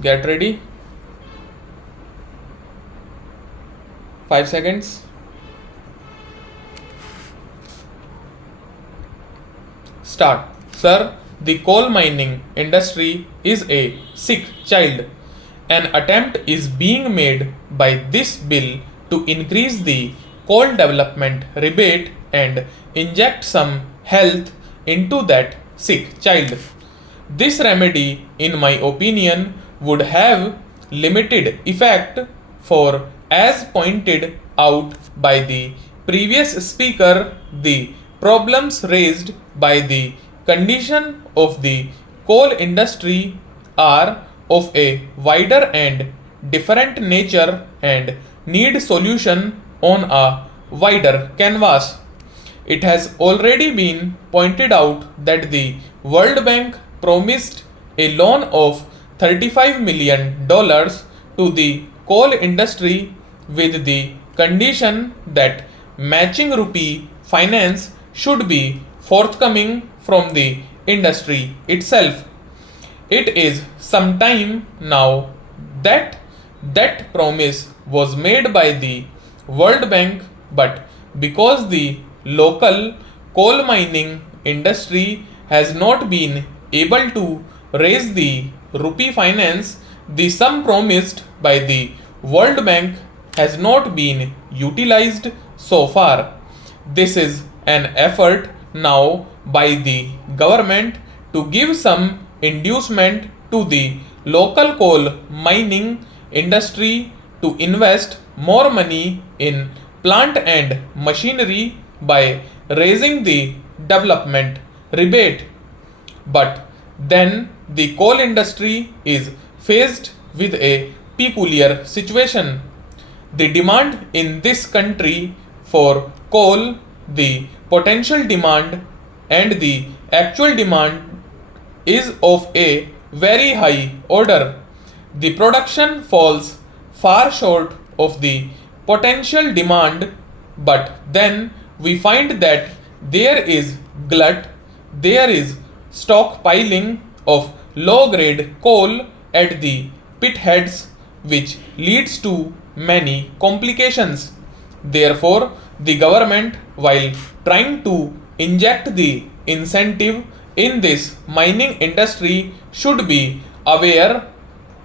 Get ready. 5 seconds. Start. Sir, the coal mining industry is a sick child. An attempt is being made by this bill to increase the coal development rebate and inject some health into that sick child. This remedy, in my opinion, would have limited effect, for, as pointed out by the previous speaker, the problems raised by the condition of the coal industry are of a wider and different nature and need solution on a wider canvas. It has already been pointed out that the World Bank promised a loan of $35 million to the coal industry with the condition that matching rupee finance should be forthcoming from the industry itself. It is some time now that that promise was made by the World Bank, but because the local coal mining industry has not been able to raise the rupee finance, the sum promised by the World Bank has not been utilized so far. This is an effort now by the government to give some inducement to the local coal mining industry to invest more money in plant and machinery by raising the development rebate. But then the coal industry is faced with a peculiar situation. The demand in this country for coal, the potential demand and the actual demand is of a very high order. The production falls far short of the potential demand, but then we find that there is glut, there is stockpiling of low grade coal at the pit heads, which leads to many complications. Therefore, the government, while trying to inject the incentive in this mining industry, should be aware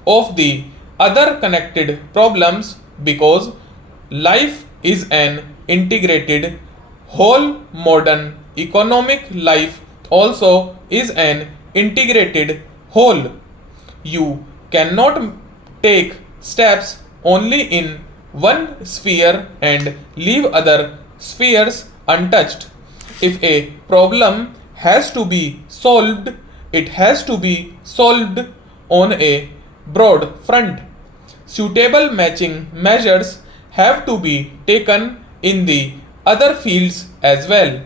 of the other connected problems, because life is an integrated whole. Modern economic life also is an integrated whole. You cannot take steps only in one sphere and leave other spheres untouched. If a problem has to be solved, it has to be solved on a broad front. Suitable matching measures have to be taken in the other fields as well.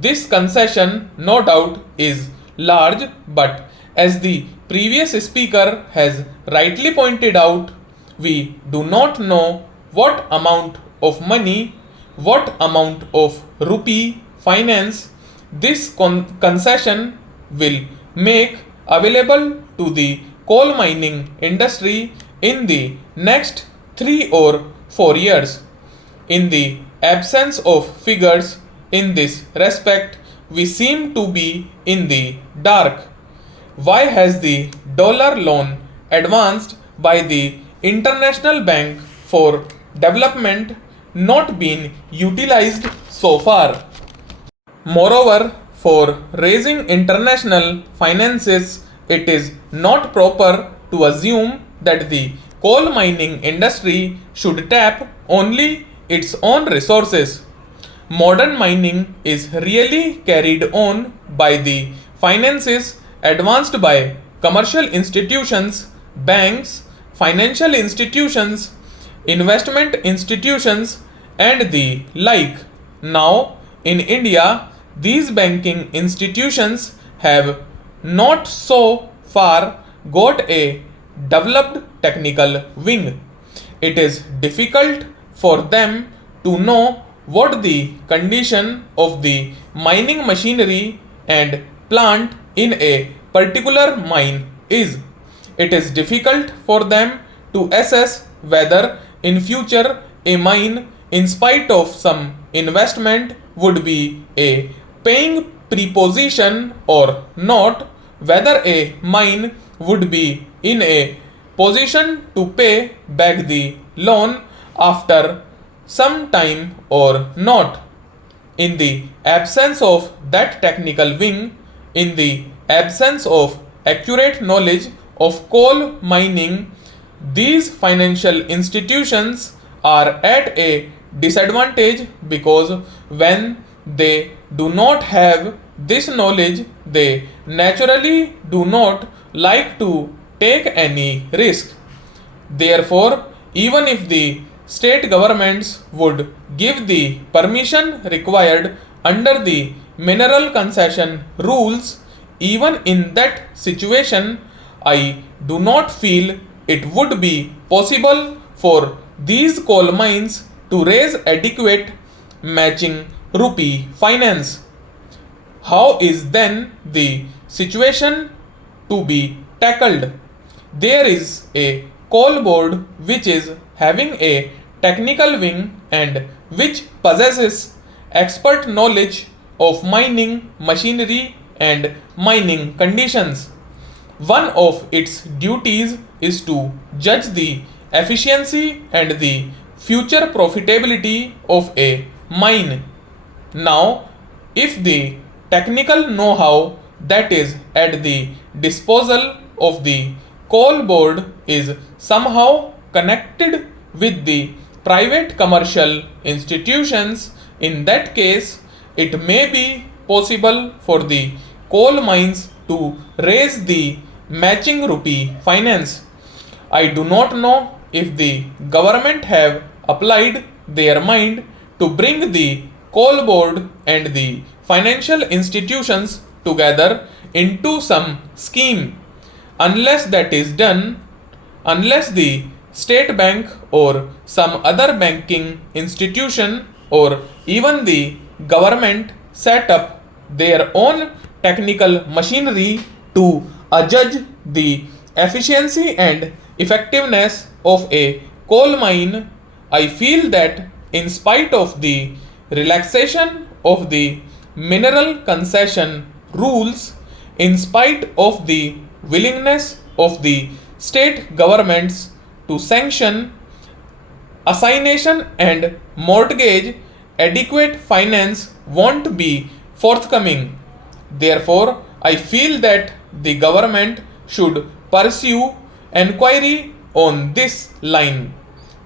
This concession, no doubt, is large, but as the previous speaker has rightly pointed out, we do not know what amount of money, what amount of rupee finance this concession will make available to the coal mining industry in the next 3 or 4 years. In the absence of figures in this respect, we seem to be in the dark. Why has the dollar loan advanced by the International Bank for Development not been utilized so far? Moreover, for raising international finances, it is not proper to assume that the coal mining industry should tap only its own resources. Modern mining is really carried on by the finances advanced by commercial institutions, banks, financial institutions, investment institutions, and the like. Now, in India, these banking institutions have not so far got a developed technical wing. It is difficult for them to know what the condition of the mining machinery and plant in a particular mine is. it is difficult for them to assess whether in future a mine, in spite of some investment, would be a paying preposition or not, whether a mine would be in a position to pay back the loan after some time or not. In the absence of that technical wing, in the absence of accurate knowledge of coal mining, these financial institutions are at a disadvantage because when they do not have this knowledge, they naturally do not like to take any risk. Therefore, even if the state governments would give the permission required under the mineral concession rules, even in that situation, I do not feel it would be possible for these coal mines to raise adequate matching rupee finance. How is then the situation to be tackled? There is a coal board which is having a technical wing and which possesses expert knowledge of mining machinery and mining conditions. One of its duties is to judge the efficiency and the future profitability of a mine. Now, if the technical know-how that is at the disposal of the coal board is somehow connected with the private commercial institutions, in that case, it may be possible for the coal mines to raise the matching rupee finance. I do not know if the government have applied their mind to bring the coal board and the financial institutions together into some scheme. Unless that is done, unless the state bank or some other banking institution or even the government set up their own technical machinery to adjudge the efficiency and effectiveness of a coal mine, I feel that in spite of the relaxation of the mineral concession rules, in spite of the willingness of the state governments to sanction assignation and mortgage, adequate finance won't be forthcoming. Therefore, I feel that the government should pursue enquiry on this line.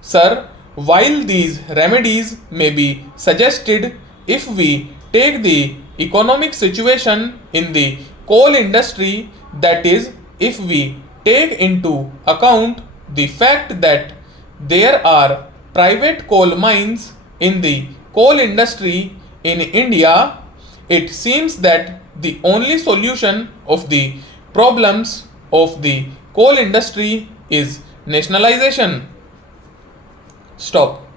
Sir, while these remedies may be suggested if we take the economic situation in the coal industry, that is, if we take into account the fact that there are private coal mines in the coal industry in India, it seems that the only solution of the problems of the coal industry is nationalization. Stop.